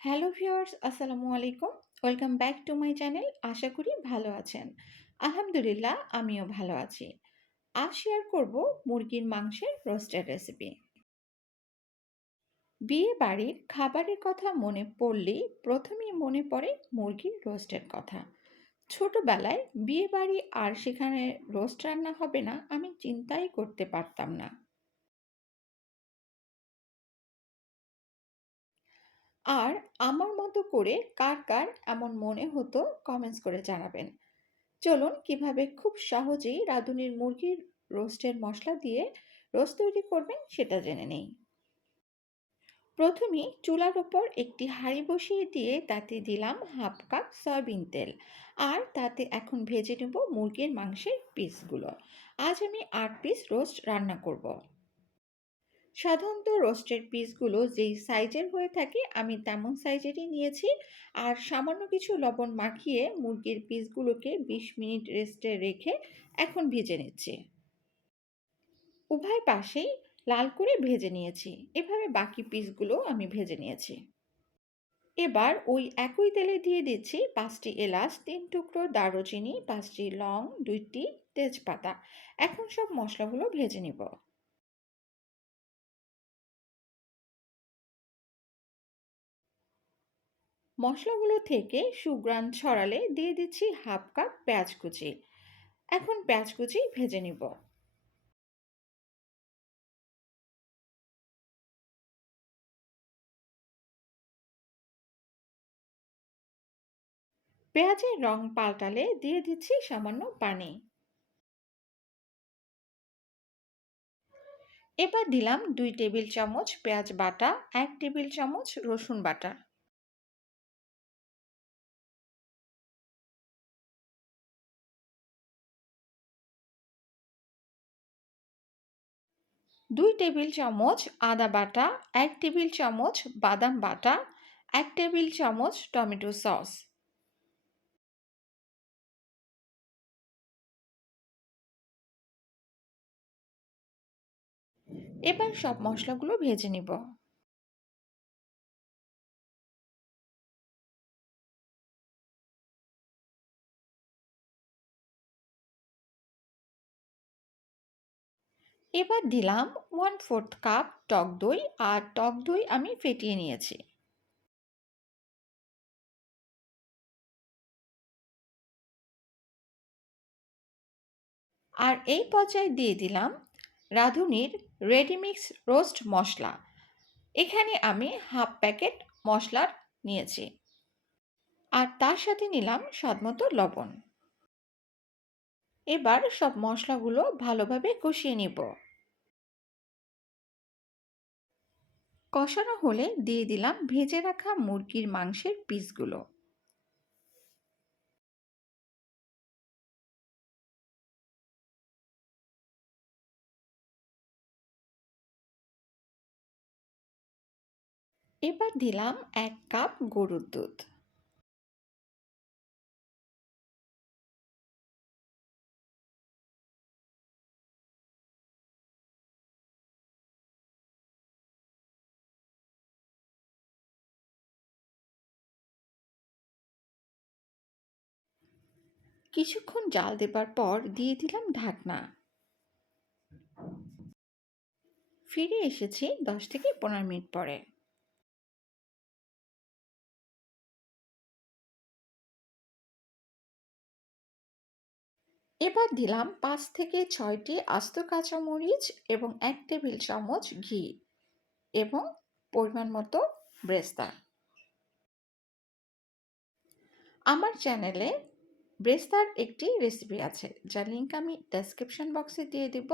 Hello viewers, আসসালামু আলাইকুম। Welcome back to my channel. আশা করি ভালো আছেন। আলহামদুলিল্লাহ, আমিও ভালো আছি। আজ শেয়ার করব মুরগির মাংসের রোস্টের রেসিপি। বিয়ে বাড়ির খাবারের কথা মনে পড়লেই প্রথমেই মনে পড়ে মুরগির রোস্টের কথা। ছোটবেলায় বিয়ে বাড়ি আর সেখানে রোস্ট রান্না হবে না আমি চিন্তাই করতে পারতাম না। আর আমার মতো করে কার কার এমন মনে হতো কমেন্টস করে জানাবেন। চলুন কিভাবে খুব সহজেই রাঁধুনির মুরগির রোস্টের মশলা দিয়ে রোস্ট তৈরি করবেন সেটা জেনে নেই। প্রথমেই চুলার ওপর একটি হাঁড়ি বসিয়ে দিয়ে তাতে দিলাম হাফ কাপ সয়াবিন তেল। আর তাতে এখন ভেজে নেব মুরগির মাংসের পিসগুলো। আজ আমি 8 পিস রোস্ট রান্না করব। সাধারণত রোস্টের পিসগুলো যেই সাইজের হয়ে থাকে আমি তেমন সাইজেরই নিয়েছি। আর সামান্য কিছু লবণ মাখিয়ে মুরগির পিসগুলোকে 20 মিনিট রেস্টে রেখে এখন ভেজে নিচ্ছি। উভয় পাশেই লাল করে ভেজে নিয়েছি। এভাবে বাকি পিসগুলো আমি ভেজে নিয়েছি। এবার ওই একই তেলে দিয়ে দিচ্ছি 5টি এলাচ, 3 টুকরো দারুচিনি, 5টি লং, 2টি তেজপাতা। এখন সব মশলাগুলো ভেজে নিব। মশলাগুলো থেকে সুঘ্রাণ ছড়ালে দিয়ে দিচ্ছি হাফ কাপ পেঁয়াজ কুচি। এখন পেঁয়াজ কুচি ভেজে নিব। পেঁয়াজের রং পাল্টালে দিয়ে দিচ্ছি সামান্য পানি। এবার দিলাম 2 টেবিল চামচ পেঁয়াজ বাটা, 1 টেবিল চামচ রসুন বাটা। দুই টেবিল চামচ আদা বাটা, 1 টেবিল চামচ বাদাম বাটা, 1 টেবিল চামচ টমেটো সস। এবার সব মশলাগুলো ভেজে নিব। এবার দিলাম 1/4 কাপ টক দই। আর টক দই আমি ফেটিয়ে নিয়েছি। আর এই পর্যায়ে দিয়ে দিলাম রাঁধুনির রেডিমিক্স রোস্ট মশলা। এখানে আমি হাফ প্যাকেট মশলার নিয়েছি। আর তার সাথে নিলাম স্বাদমতো লবণ। এবার সব মশলাগুলো ভালোভাবে কষিয়ে নিব। কষানো হলে দিয়ে দিলাম ভেজে রাখা মুরগির মাংসের পিসগুলো। এবার দিলাম 1 কাপ গরুর দুধ। কিছুক্ষণ জাল দেবার পর দিয়ে দিলাম ঢাকনা। ফিরে এসেছি 10 থেকে 15 মিনিট পরে। এবার দিলাম 5 থেকে 6টি আস্ত কাঁচামরিচ এবং 1 টেবিল চামচ ঘি এবং পরিমাণ মতো ব্রেস্তা। আমার চ্যানেলে ব্রেস্তার একটি রেসিপি আছে যার লিঙ্ক আমি ডেসক্রিপশন বক্সে দিয়ে দিব।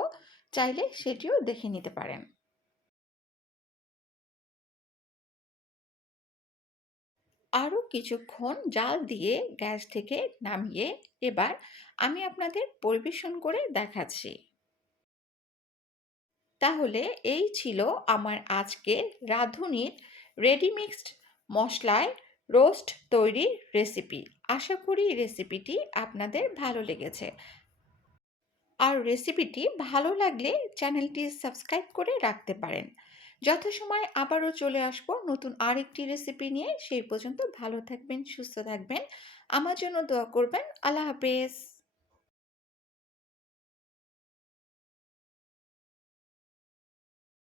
চাইলে সেটিও দেখে নিতে পারেন। আরও কিছুক্ষণ জাল দিয়ে গ্যাস থেকে নামিয়ে এবার আমি আপনাদের পরিবেশন করে দেখাচ্ছি। তাহলে এই ছিল আমার আজকের রাঁধুনির রেডিমিক্সড মশলায় রোস্ট তৈরির রেসিপি। আশা করি রেসিপিটি আপনাদের ভালো লেগেছে। আর রেসিপিটি ভালো লাগলে চ্যানেলটি সাবস্ক্রাইব করে রাখতে পারেন। যথাসময়ে আবারও চলে আসবো নতুন আরেকটি রেসিপি নিয়ে। সেই পর্যন্ত ভালো থাকবেন, সুস্থ থাকবেন। আমার জন্য দোয়া করবেন। আল্লাহ হাফেজ।